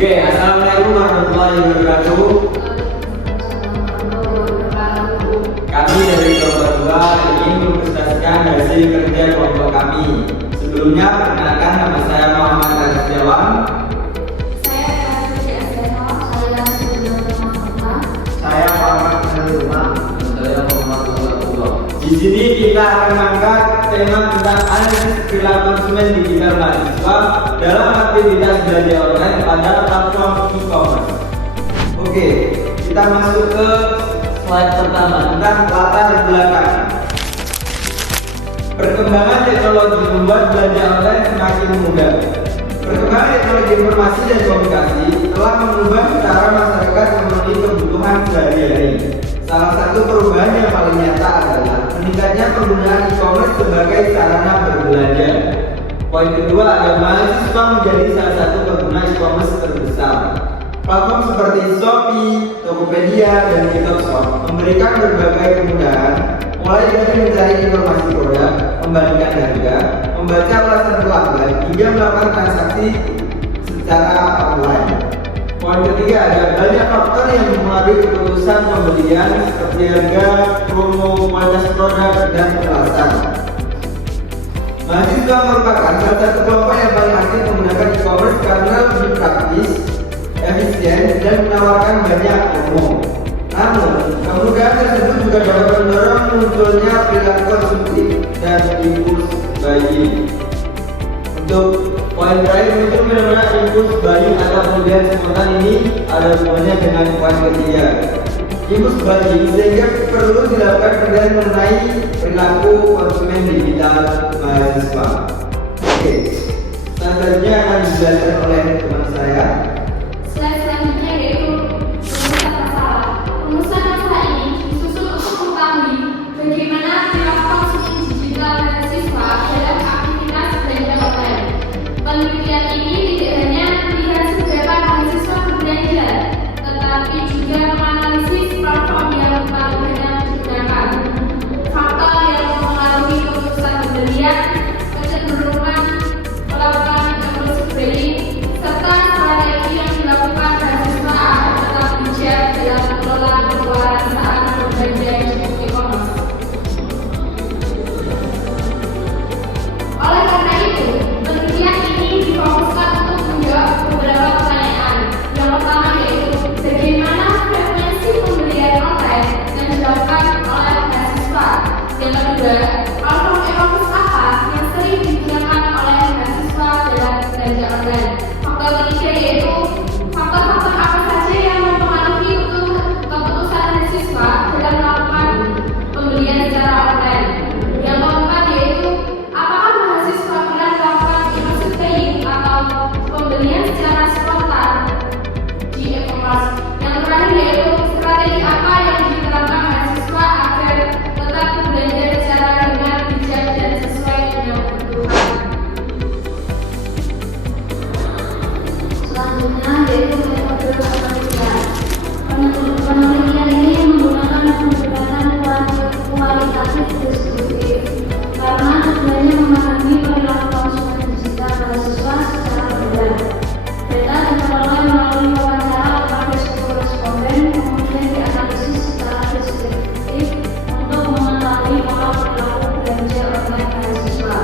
Oke, assalamualaikum warahmatullahi wabarakatuh. Kami dari kelompok 2 ingin mempresentasikan hasil kerja kelompok kami. Sebelumnya, perkenalkan nama saya Muhammad Arifjawan. Saya Muhammad Nurullah. Di sini kita akan mengangkat tema tentang analisis perilaku konsumen digital mahasiswa dalam aktivitas belanja online pada platform e-commerce. Oke, kita masuk ke slide pertama tentang latar belakang. Perkembangan teknologi membuat belanja online semakin mudah. Perkembangan teknologi informasi dan komunikasi telah mengubah cara masyarakat memenuhi kebutuhan sehari-hari. Salah satu perubahan yang paling nyata adalah meningkatnya penggunaan e-commerce sebagai sarana berbelanja. Poin kedua adalah mahasiswa menjadi salah satu pengguna e-commerce terbesar. Platform seperti Shopee, Tokopedia, dan TikTok Shop memberikan berbagai kemudahan, mulai dari mencari informasi produk, membandingkan harga, membaca ulasan pelanggan, hingga melakukan transaksi secara online. Poin ketiga, ada banyak faktor yang mempengaruhi keputusan pembelian seperti harga, promo, kualitas produk, dan kelasan. Mahasiswa merupakan salah satu kelompok yang paling aktif menggunakan e-commerce karena lebih praktis, efisien, dan menawarkan banyak promo. Namun, kemudahan tersebut juga dapat mendorong munculnya perilaku konsumtif dan impuls buying. Untuk poin terakhir, muncul fenomena impuls buying atau pembelian spontan ini ada hubungannya dengan poin ketiga, impuls buying, sehingga perlu dilakukan penelitian mengenai perilaku konsumen digital mahasiswa. Oke, selanjutnya akan dijelaskan oleh teman saya. Slide selanjutnya yaitu rumusan masalah. Rumusan masalah ini disusun untuk mengetahui bagaimana perilaku konsumen digital mahasiswa dalam aktivitas belanja online. Penelitian ini tidak hanya melihat seberapa mahasiswa berbelanja, tetapi juga menganalisis platform yang paling banyak digunakan, faktor yang mempengaruhi keputusan pembelian, kecenderungan melakukan impulse buying, serta strategi yang dilakukan mahasiswa agar tetap bijak dalam mengelola pengeluaran saat berbelanja di e-commerce. Oleh karena itu, penelitian ini difokuskan untuk menjawab beberapa pertanyaan. Yang pertama yaitu bagaimana frekuensi pembelian online yang dilakukan oleh mahasiswa. Yang kedua, platform e-commerce apa yang sering digunakan oleh mahasiswa dalam belanja online. Faktor ketiga yaitu faktor-faktor apa saja yang mempengaruhi keputusan mahasiswa dalam melakukan pembelian secara online. Yang keempat yaitu apakah mahasiswa pernah melakukan impulse buying atau pembelian secara spontan di e-commerce. Yang terakhir yaitu strategi apa yang diterapkan mahasiswa agar tetap berbelanja secara dengan bijak dan sesuai dengan kebutuhan. Selanjutnya yaitu metode penelitian. Penelitian ini menggunakan pendekatan kualitatif deskriptif karena tujuannya memahami perilaku konsumen digital mahasiswa secara mendalam. Data diperoleh melalui wawancara kepada 10 responden, kemudian dianalisis secara deskriptif untuk mengetahui pola perilaku belanja online mahasiswa.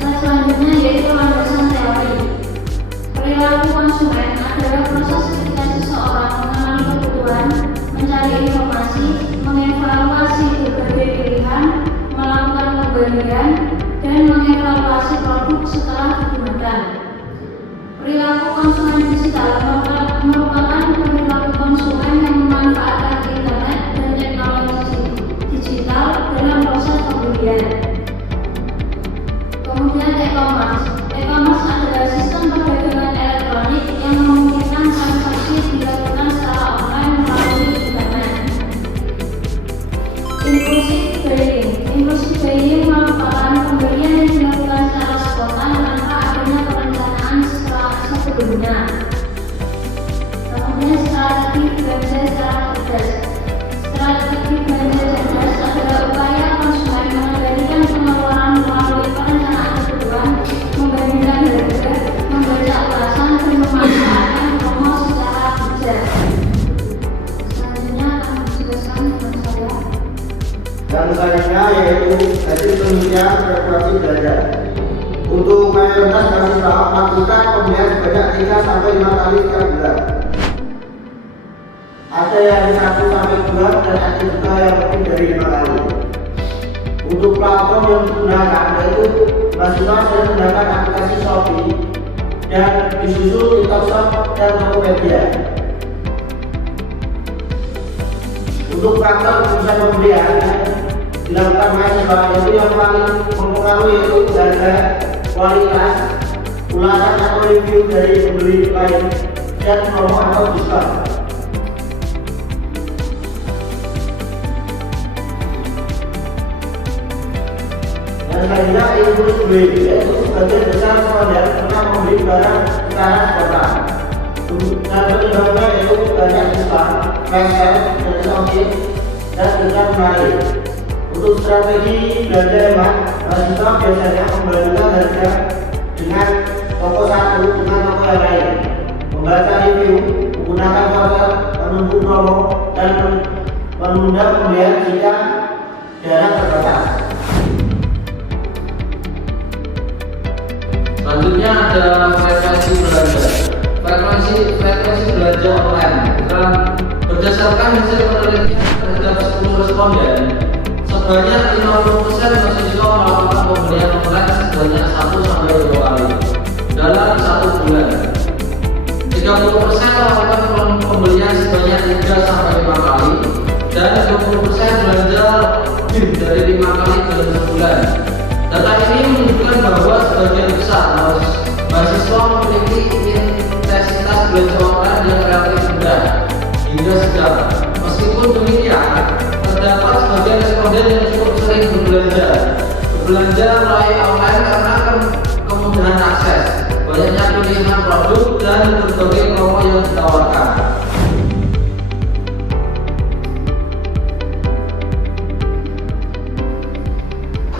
Selanjutnya yaitu landasan teori. Perilaku konsumen adalah proses ketika seseorang mengenali kebutuhan, mencari informasi, mengevaluasi berbagai pilihan, melakukan pembelian, dan mengevaluasi produk setelah digunakan. Perilaku konsumen digital merupakan perilaku konsumen yang memanfaatkan internet dan teknologi digital dalam proses pembelian. Kemudian e-commerce. E-commerce adalah sistem perdagangan elektronik yang memungkinkan transaksi dilakukan secara online melalui internet. Impulsive buying. Impulsive buying merupakan pembelian yang dilakukan secara spontan tanpa adanya perencanaan sebelumnya. Kemudian strategi belanja secara cerdas. Strategi belanja cerdas adalah upaya konsumen mengendalikan pengeluaran melalui perencanaan kebutuhan, membandingkan harga, membaca ulasan, dan yaitu hasil penelitian frekuensi belanja. Untuk mayoritas mahasiswa melakukan pembelian sebanyak 3 sampai 5 kali setiap bulan. Ada yang 1 sampai 2 dan ada juga yang lebih dari 5 kali. Untuk platform yang digunakan yaitu mahasiswa sering menggunakan aplikasi Shopee dan disusul TikTok Shop dan Tokopedia. Untuk faktor keputusan pembelian dilakukan mahasiswa yaitu yang paling mempengaruhi yaitu harga, kualitas, ulasan atau review dari pembeli lain, dan promo atau diskon. Dan selanjutnya impuls beli, yaitu sebagian besar responden pernah membeli barang secara spontan. Dan penyebabnya yaitu banyak diskon, flash sale, dan diskon, dan diskon menarik. Untuk strategi belanja hemat, mahasiswa biasanya membandingkan harga dengan toko satu dengan toko yang lain, membaca review, menggunakan voucher, menunggu promo, dan menunda pembelian jika dana terbatas. Selanjutnya ada frekuensi belanja. Frekuensi belanja online. Berdasarkan hasil penelitian terhadap 10 responden, sebanyak 50% mahasiswa melakukan pembelian online sebanyak 1 sampai 2 kali dalam 1 bulan. 30% melakukan pembelian sebanyak 3 sampai 5 kali dan 20% belanja lebih dari 5 kali dalam sebulan. Data ini menunjukkan bahwa sebagian besar mahasiswa memiliki intensitas belanja online yang relatif rendah hingga sedang. Meskipun demikian, terdapat sebagian responden yang cukup sering berbelanja melalui online karena kemudahan akses, banyaknya pilihan produk, dan berbagai promo yang ditawarkan.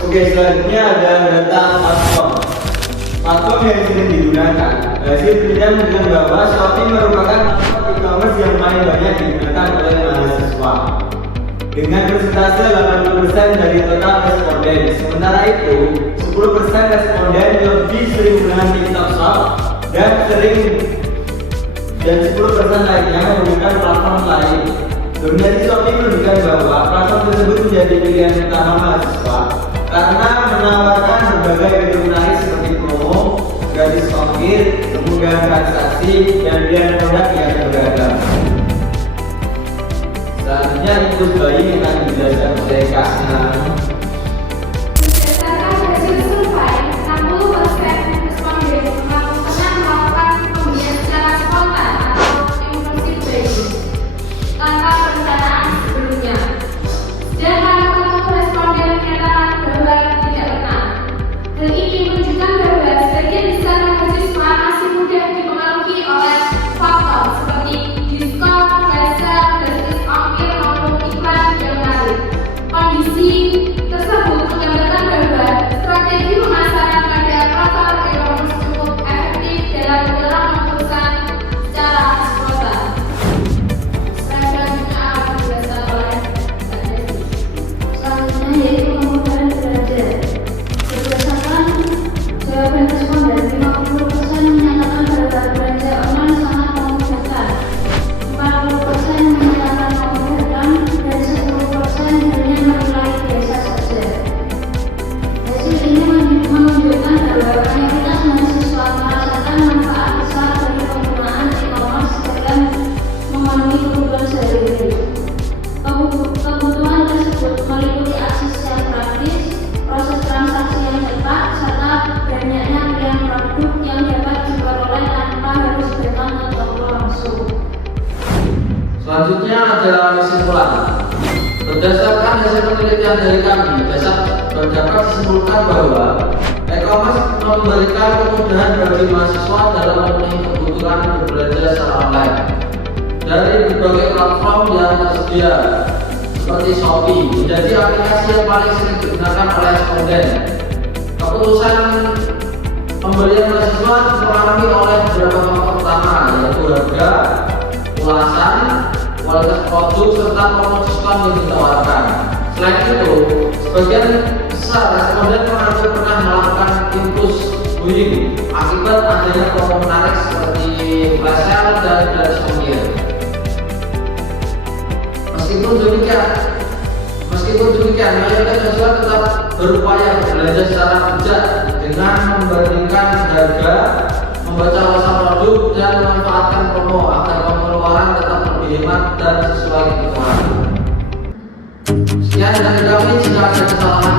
Oke, selanjutnya ada data platform. Platform yang sering digunakan. Hasil penelitian menunjukkan bahwa Shopee merupakan platform e-commerce yang paling banyak digunakan oleh mahasiswa dengan persentase 80% dari total responden. Sementara itu, 10% responden lebih sering menggunakan TikTok Shop dan 10% lainnya menggunakan platform lain. Dominasi Shopee menunjukkan bahwa platform tersebut menjadi pilihan utama mahasiswa karena menawarkan berbagai fitur menarik seperti promo, gratis ongkir, kemudahan transaksi, dan pilihan produk yang beragam. Selanjutnya impuls bayi yang akan dijelaskan oleh Kak Sinang. Berdasarkan hasil survei, 60% responden mengaku pernah melakukan pembelian secara spontan atau impulsif buying tanpa perencanaan sebelumnya. Sedangkan 40 responden menyatakan bahwa tidak pernah. Hal ini menunjukkan bahwa sebagian besar mahasiswa masih mudah dipengaruhi oleh faktor seperti diskon, flash sale, gratis ongkir maupun iklan yang menarik. Kondisi tersebut menggambarkan bahwa strategi pemasaran pada platform e-commerce cukup efektif dalam mendorong keputusan secara spontan. Selanjutnya akan dijelaskan oleh Mbak Desi. Selanjutnya yaitu kemudahan belanja. Berdasarkan jawaban responden, 50% menyatakan bahwa belanja online sangat memudahkan, 40% menyatakan memudahkan, dan 10% hanya menilai biasa saja. Hasil ini menunjukkan bahwa mayoritas mahasiswa merasakan manfaat besar dari penggunaan e-commerce dalam memenuhi kebutuhan sehari-hari. Kebutuhan tersebut meliputi akses yang praktis, proses transaksi yang cepat, serta banyaknya pilihan produk yang dapat diperoleh tanpa harus datang ke toko langsung. Selanjutnya adalah kesimpulan. Berdasarkan hasil penelitian dari kami, dapat disimpulkan bahwa e-commerce memberikan kemudahan bagi mahasiswa dalam memenuhi kebutuhan berbelanja secara online dari berbagai platform yang tersedia seperti Shopee menjadi aplikasi yang paling sering digunakan oleh responden. Keputusan pembelian mahasiswa dipengaruhi oleh beberapa faktor utama, yaitu harga, ulasan, kualitas produk, serta promo diskon yang ditawarkan. Selain itu, Sebagian besar responden mengaku pernah melakukan impulse buying akibat adanya promo menarik seperti flash sale dan gratis ongkir. Meskipun demikian, mayoritas konsumen tetap berupaya berbelanja secara bijak dengan membandingkan harga, membaca ulasan produk, dan memanfaatkan promo agar pengeluaran tetap lebih hemat dan sesuai kebutuhan. Sekian dari kami, jika ada kesalahan